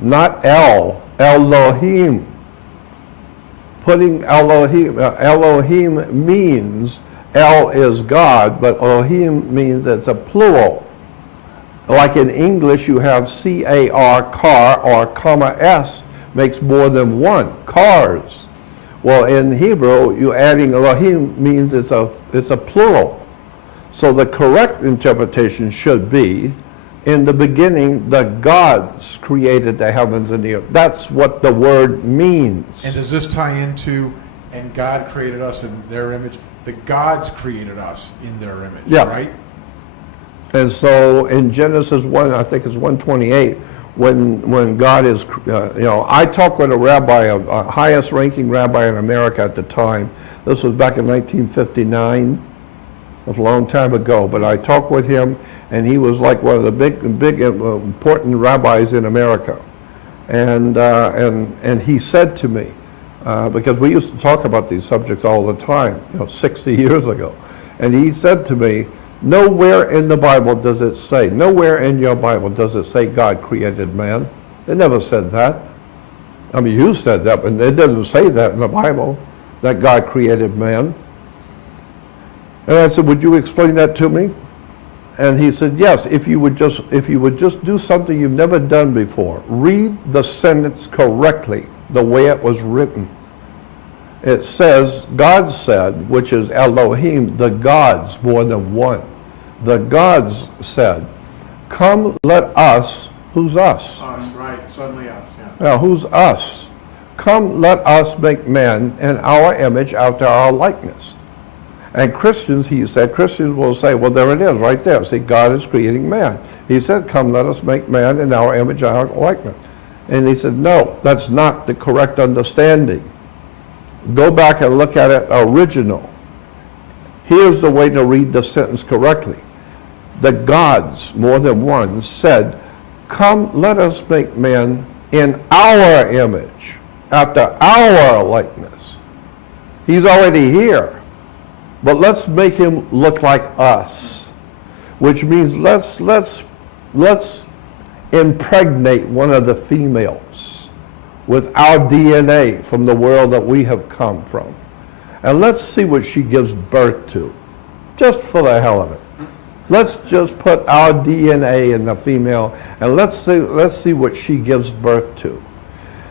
Not El, Elohim. Putting Elohim means El is God, but Elohim means it's a plural. Like in English, you have C-A-R, car, or comma S makes more than one, cars. Well, in Hebrew, you adding Elohim means it's a plural. So the correct interpretation should be, in the beginning, the gods created the heavens and the earth. That's what the word means. And does this tie into, and God created us in their image? The gods created us in their image, Yeah. right? And so in Genesis 1, I think it's 128, when God is, I talked with a rabbi, a highest ranking rabbi in America at the time. This was back in 1959. It was a long time ago, but I talked with him, and he was like one of the big, important rabbis in America. And he said to me, because we used to talk about these subjects all the time, 60 years ago, and he said to me, nowhere in the Bible does it say, nowhere in your Bible does it say God created man. It never said that. I mean, you said that, but it doesn't say that in the Bible, that God created man. And I said, would you explain that to me? And he said, yes, if you would just do something you've never done before. Read the sentence correctly, the way it was written. It says, God said, which is Elohim, the gods, more than one. The gods said, come let us, who's us? Us, right, suddenly us, yeah. Now, who's us? Come let us make man in our image after our likeness. And Christians, he said, Christians will say, well, there it is, right there. See, God is creating man. He said, come, let us make man in our image and our likeness. And he said, no, that's not the correct understanding. Go back and look at it original. Here's the way to read the sentence correctly. The gods, more than one, said, come, let us make man in our image, after our likeness. He's already here. But let's make him look like us, which means let's impregnate one of the females with our DNA from the world that we have come from. And let's see what she gives birth to, just for the hell of it. Let's just put our DNA in the female, and let's see what she gives birth to.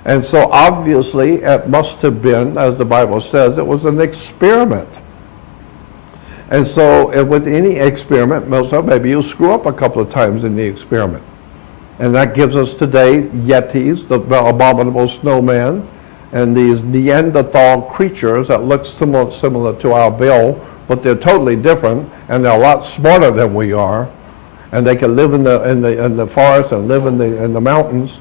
And so obviously it must have been, as the Bible says, it was an experiment. And so with any experiment, maybe you'll screw up a couple of times in the experiment. And that gives us today Yetis, the abominable snowman, and these Neanderthal creatures that look similar to our bill, but they're totally different, and they're a lot smarter than we are. And they can live in the forest and live in the mountains.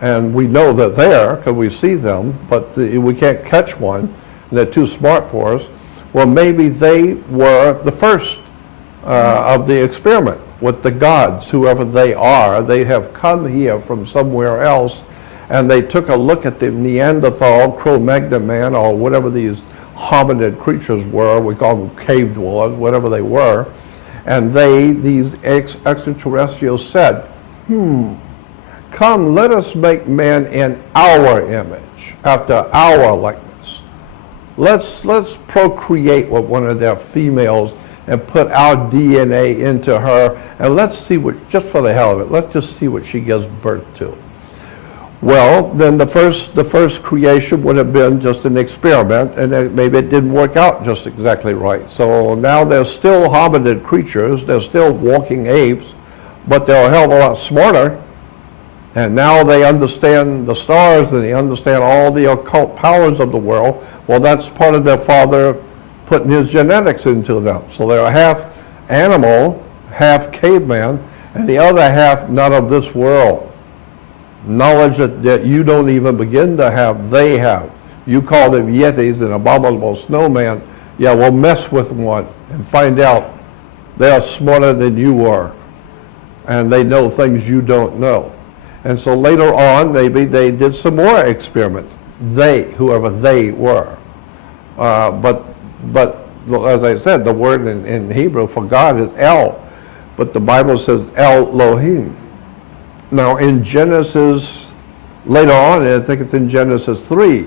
And we know they're there because we see them, but we can't catch one. They're too smart for us. Well, maybe they were the first of the experiment with the gods, whoever they are. They have come here from somewhere else, and they took a look at the Neanderthal, Cro-Magnon man, or whatever these hominid creatures were. We call them cave dwellers, whatever they were. And these extraterrestrials said, come, let us make man in our image, after our likeness. Let's procreate with one of their females and put our DNA into her, and let's see what, just for the hell of it, let's just see what she gives birth to. Well, then the first creation would have been just an experiment, and maybe it didn't work out just exactly right. So now they're still hominid creatures, they're still walking apes, but they're a hell of a lot smarter. And now they understand the stars, and they understand all the occult powers of the world. Well, that's part of their father putting his genetics into them. So they're half animal, half caveman, and the other half not of this world. Knowledge that you don't even begin to have, they have. You call them Yetis, an abominable snowman. Yeah, we'll mess with one and find out they're smarter than you are, and they know things you don't know. And so later on, maybe they did some more experiments. They, whoever they were. But as I said, the word in Hebrew for God is El, but the Bible says Elohim. Now in Genesis, later on, I think it's in Genesis 3,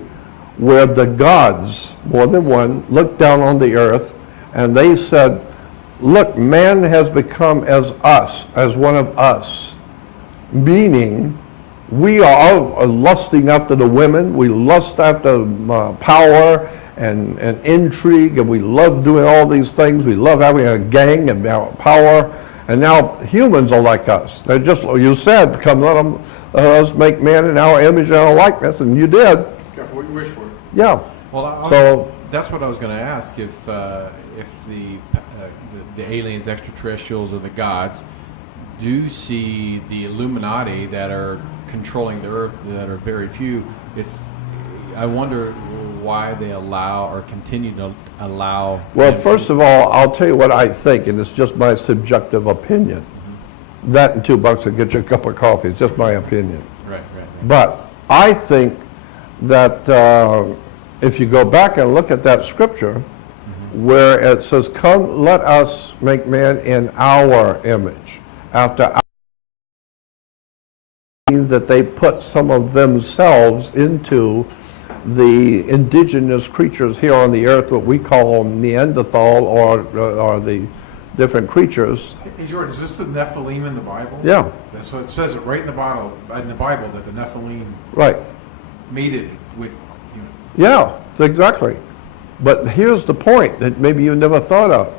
where the gods, more than one, looked down on the earth, and they said, look, man has become as us, as one of us. Meaning, we are lusting after the women, we lust after power and intrigue, and we love doing all these things. We love having a gang and power, and now humans are like us. They're just, you said, come let us make man in our image and our likeness, and you did. Careful what you wish for. Yeah. Well, So that's what I was going to ask. If the aliens, extraterrestrials, or the gods do see the Illuminati that are controlling the earth, that are very few, I wonder why they allow or continue to allow? Well, them first to- of all, I'll tell you what I think, and it's just my subjective opinion. That and $2 will get you a cup of coffee. It's just my opinion. Right. But I think that if you go back and look at that scripture where it says, "Come, let us make man in our image," after our, means that they put some of themselves into the indigenous creatures here on the earth, what we call them Neanderthal or the different creatures. Hey, Jordan, is this the Nephilim in the Bible? Yeah, That's what it says, it right in the Bible, that the Nephilim right. mated with, Yeah, exactly. But here's the point that maybe you never thought of.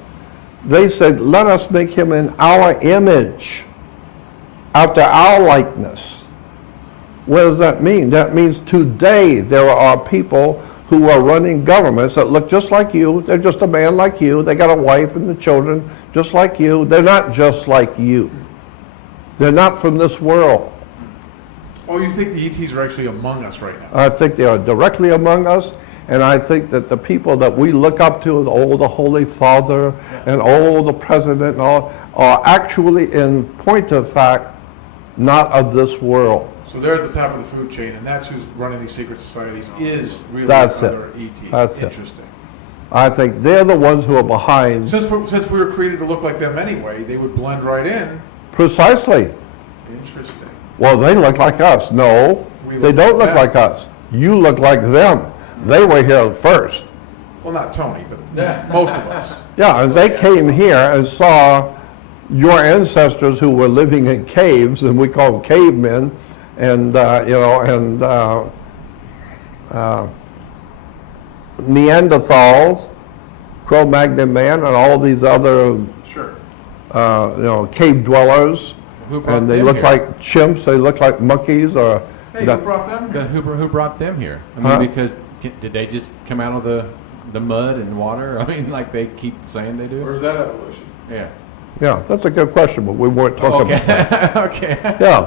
They said, "Let us make him in our image, after our likeness." What does that mean? That means today there are people who are running governments that look just like you. They're just a man like you. They got a wife and the children just like you. They're not just like you. They're not from this world. Oh, you think the ETs are actually among us right now? I think they are directly among us, and I think that the people that we look up to, the Holy Father and the President and all, are actually, in point of fact, not of this world. So they're at the top of the food chain, and that's who's running these secret societies, is really That's it. other ETs. That's it. Interesting. I think they're the ones who are behind. Since we were created to look like them anyway, they would blend right in. Precisely. Interesting. Well, they look like us. No, We they look don't like look them. like us. You look like them. They were here first. Well, not Tony, but most of us. Yeah, and they came here and saw your ancestors who were living in caves, and we call them cavemen, and Neanderthals, Cro-Magnon man, and all these other Sure. cave dwellers, Who brought and they them look here? like chimps. They look like monkeys, or Hey, that- who brought them? Who brought them here? I Huh? mean, because did they just come out of the mud and water? I mean, like they keep saying they do. Or is that evolution? Yeah. Yeah, that's a good question, but we weren't talking about that. Okay. okay. Yeah,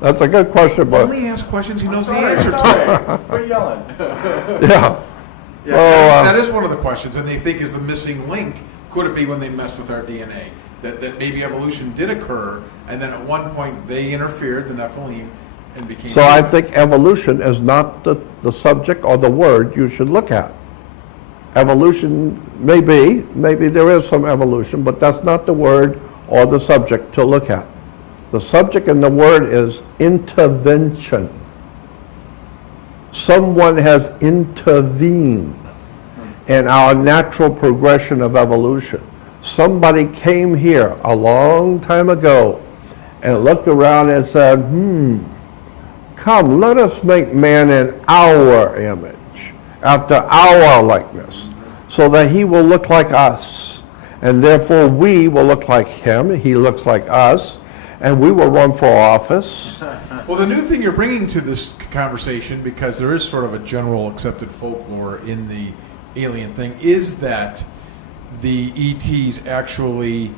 that's a good question, but Only ask questions he knows the answer to. Quit yelling. yeah. Yeah, So, that is one of the questions, and they think is the missing link. Could it be when they mess with our DNA? That maybe evolution did occur, and then at one point they interfered, the Nephilim, and became... So I human. think evolution is not the subject or the word you should look at. Evolution maybe there is some evolution, but that's not the word or the subject to look at. The subject and the word is intervention. Someone has intervened in our natural progression of evolution. Somebody came here a long time ago and looked around and said, come, let us make man in our image, after our likeness, so that he will look like us. And therefore we will look like him, he looks like us, and we will run for office. Well, the new thing you're bringing to this conversation, because there is sort of a general accepted folklore in the alien thing, is that the ETs actually,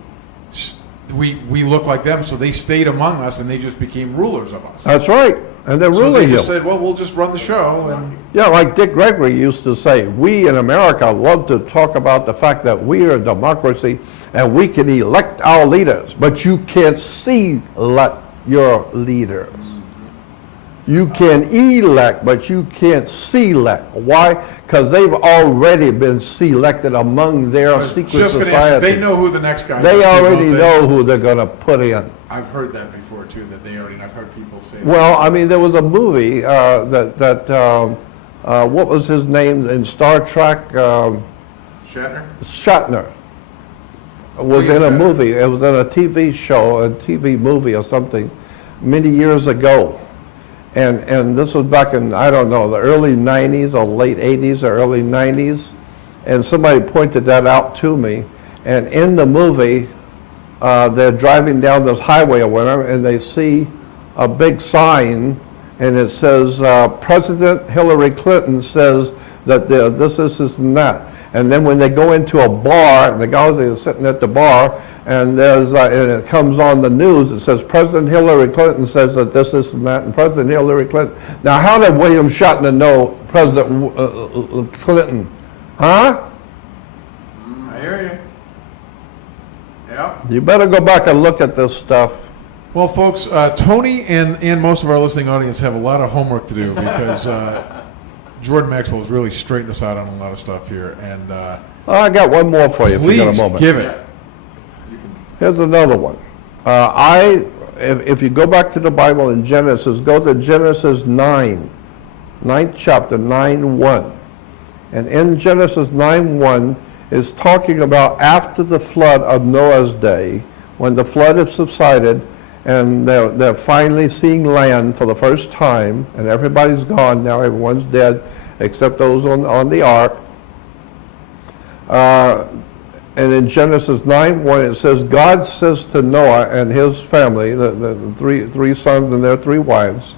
we look like them, so they stayed among us and they just became rulers of us. That's right, and they're So ruling they you. just said, well, we'll just run the show, and Yeah, like Dick Gregory used to say, we in America love to talk about the fact that we are a democracy and we can elect our leaders, but you can't select your leaders. You can elect, but you can't select. Why? Because they've already been selected among their secret just gonna ask, society. they know who the next guy is. They already don't they? know who they're going to put in. I've heard that before too, that they already, and I've heard people say that. Well, I mean, there was a movie what was his name in Star Trek? Shatner? Shatner was William in a Shatner. movie. It was in a TV show, a TV movie or something, many years ago. And this was back in, I don't know, the early 90s or late 80s or early 90s. And somebody pointed that out to me. And in the movie, they're driving down this highway or whatever, and they see a big sign, and it says, President Hillary Clinton says that this and that. And then when they go into a bar, and the guys are sitting at the bar, and and it comes on the news, it says President Hillary Clinton says that this and that, and President Hillary Clinton. Now, how did William Shatner know President Clinton? Huh? I hear you. Yeah. You better go back and look at this stuff. Well, folks, Tony and most of our listening audience have a lot of homework to do because Jordan Maxwell has really straightened us out on a lot of stuff here. And I got one more for you if you got a please moment. give it. Here's another one. If you go back to the Bible in Genesis, go to Genesis 9, 9th chapter, 9:1. And in Genesis 9:1 is talking about after the flood of Noah's day, when the flood has subsided, and they're finally seeing land for the first time, and everybody's gone now, everyone's dead, except those on the ark. And in Genesis 9:1 it says, God says to Noah and his family, the three sons and their 3 wives,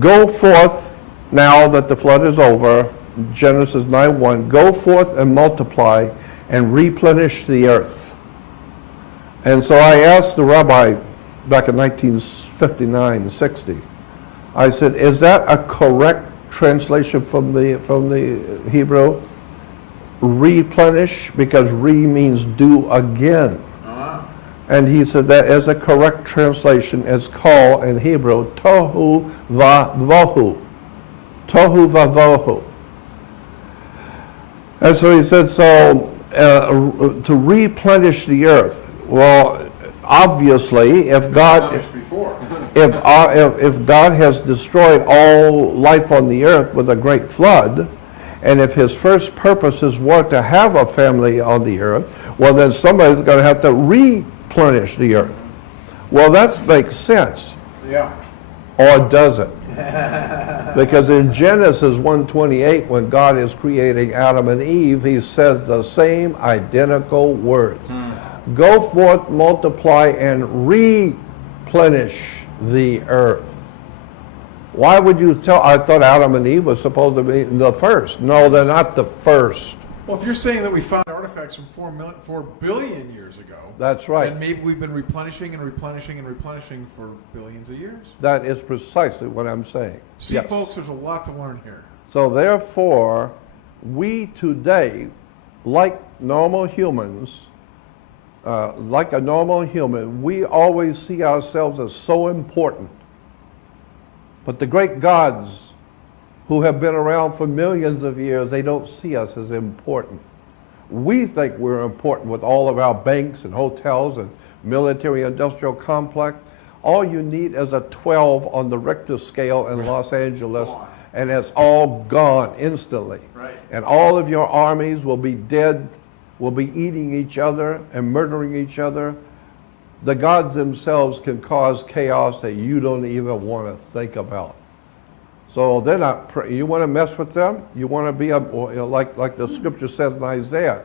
go forth now that the flood is over, Genesis 9:1, go forth and multiply and replenish the earth. And so I asked the rabbi back in 1959-60, I said, is that a correct translation from the Hebrew? Replenish, because re means do again. And he said that is a correct translation. It's called in Hebrew tohu vavohu. Tohu vavohu. And so he said, to replenish the earth. Well, obviously, if God if God has destroyed all life on the earth with a great flood, and if his first purposes were to have a family on the earth, well, then somebody's going to have to replenish the earth. Well, that makes sense. Yeah. Or does it? Because in Genesis 1:28, when God is creating Adam and Eve, he says the same identical words. Go forth, multiply, and replenish the earth. Why would you tell? I thought Adam and Eve was supposed to be the first. No, they're not the first. Well, if you're saying that we found artifacts from 4 billion years ago, That's right. and maybe we've been replenishing and replenishing and replenishing for billions of years. That is precisely what I'm saying. See, Yes. folks, there's a lot to learn here. So therefore, we today, like normal humans, like a normal human, we always see ourselves as so important. But the great gods who have been around for millions of years, they don't see us as important. We think we're important with all of our banks and hotels and military industrial complex. All you need is a 12 on the Richter scale in Los Angeles, and it's all gone instantly. Right. And all of your armies will be dead, will be eating each other and murdering each other. The gods themselves can cause chaos that you don't even want to think about. So they're not. You want to mess with them? You want to be like the scripture says in Isaiah.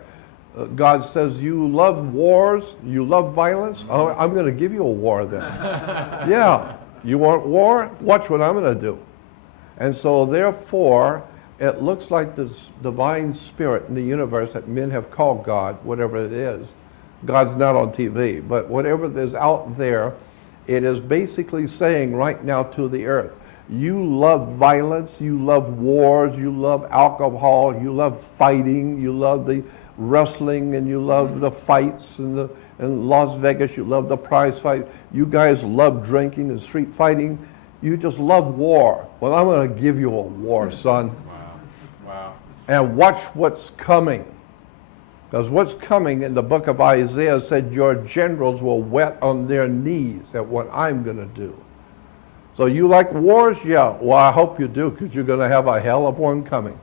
God says, "You love wars, you love violence. Oh, I'm going to give you a war then." Yeah, you want war? Watch what I'm going to do. And so therefore, it looks like this divine spirit in the universe that men have called God, whatever it is. God's not on TV, but whatever is out there, it is basically saying right now to the earth, you love violence, you love wars, you love alcohol, you love fighting, you love the wrestling, and you love the fights in Las Vegas, you love the prize fight. You guys love drinking and street fighting. You just love war. Well, I'm going to give you a war, son. Wow. And watch what's coming. Because what's coming in the book of Isaiah said your generals will wet on their knees at what I'm going to do. So you like wars? Yeah. Well, I hope you do, because you're going to have a hell of one coming.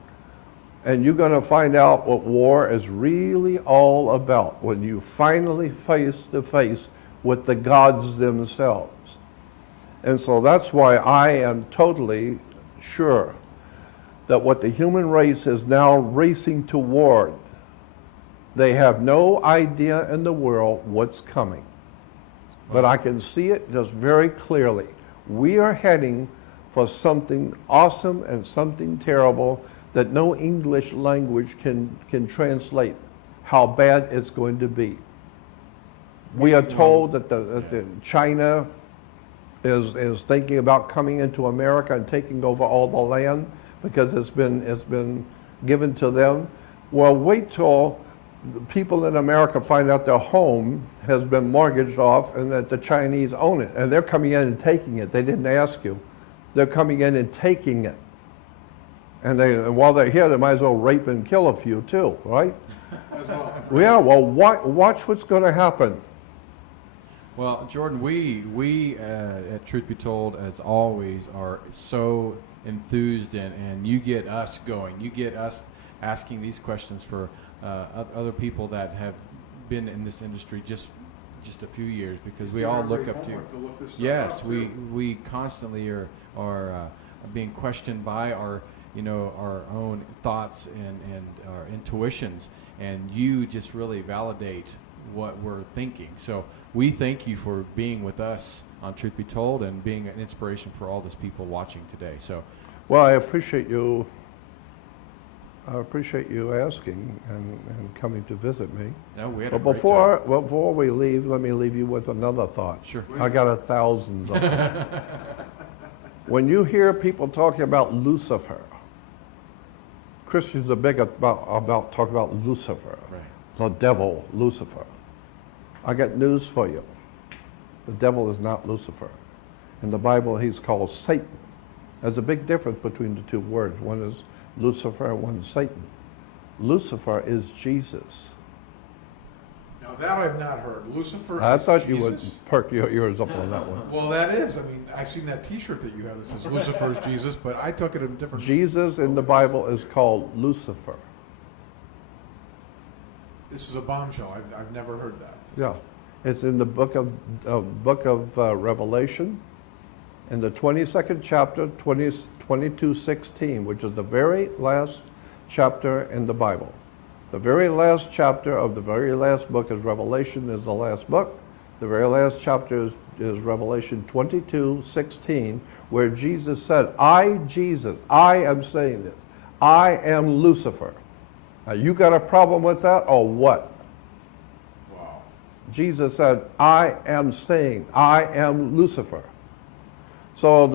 And you're going to find out what war is really all about when you finally face to face with the gods themselves. And so that's why I am totally sure that what the human race is now racing toward, they have no idea in the world what's coming. But I can see it just very clearly. We are heading for something awesome and something terrible that no English language can translate how bad it's going to be. We are told that the China is thinking about coming into America and taking over all the land because it's been given to them. Well, wait till the people in America find out their home has been mortgaged off and that the Chinese own it, and they're coming in and taking it. They didn't ask you. They're coming in and taking it. And while they're here, they might as well rape and kill a few too, right? As well. Yeah, well, watch what's going to happen. Well, Jordan, we at Truth Be Told, as always, are so enthused, and you get us going. You get us asking these questions for other people that have been in this industry just a few years, because we all look up to you. Yes, we constantly are being questioned by our own thoughts and our intuitions, and you just really validate what we're thinking. So we thank you for being with us on Truth Be Told and being an inspiration for all those people watching today. So, well, I appreciate you. I appreciate you asking and coming to visit me. no, we had But a great before we leave, let me leave you with another thought. Sure. I got 1,000 of them. When you hear people talking about Lucifer, Christians are big about talking about Lucifer, Right. the devil, Lucifer. I got news for you. The devil is not Lucifer. In the Bible, he's called Satan. There's a big difference between the two words. One is Lucifer and one is Satan. Lucifer is Jesus. Now that I've not heard. Lucifer I is thought you would Jesus? perk your ears up on that one. Well, that is. I mean, I've seen that T-shirt that you have that says Lucifer is Jesus, but I took it in a different. Jesus in the Bible is called Lucifer. This is a bombshell. I've never heard that. Yeah, it's in the book of Revelation, in the 22nd chapter, 22:16, which is the very last chapter in the Bible. The very last chapter of the very last book is Revelation, is the last book. The very last chapter is Revelation 22:16, where Jesus said, Jesus, I am saying this, I am Lucifer. Now, you got a problem with that or what? Wow. Jesus said, I am saying, I am Lucifer. So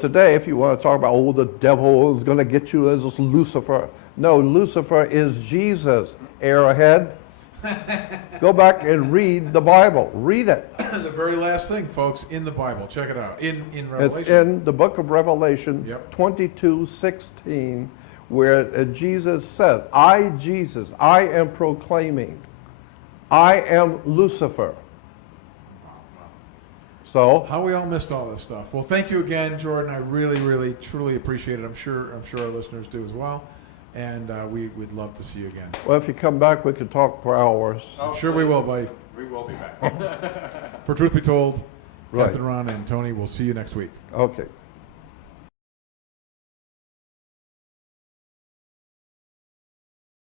today, if you want to talk about, the devil is going to get you as this Lucifer. No, Lucifer is Jesus, airhead. Go back and read the Bible. Read it. The very last thing, folks, in the Bible. Check it out. In Revelation. It's in the book of Revelation, Yep. 22:16, where Jesus says, Jesus, I am proclaiming, I am Lucifer. So, How we all missed all this stuff. Well, thank you again, Jordan. I really, really, truly appreciate it. I'm sure our listeners do as well. And we'd love to see you again. well, if you come back, we could talk for hours. I'm sure we will, buddy. We will be back. For Truth Be Told, Right. Captain Ron and Tony, we'll see you next week. Okay.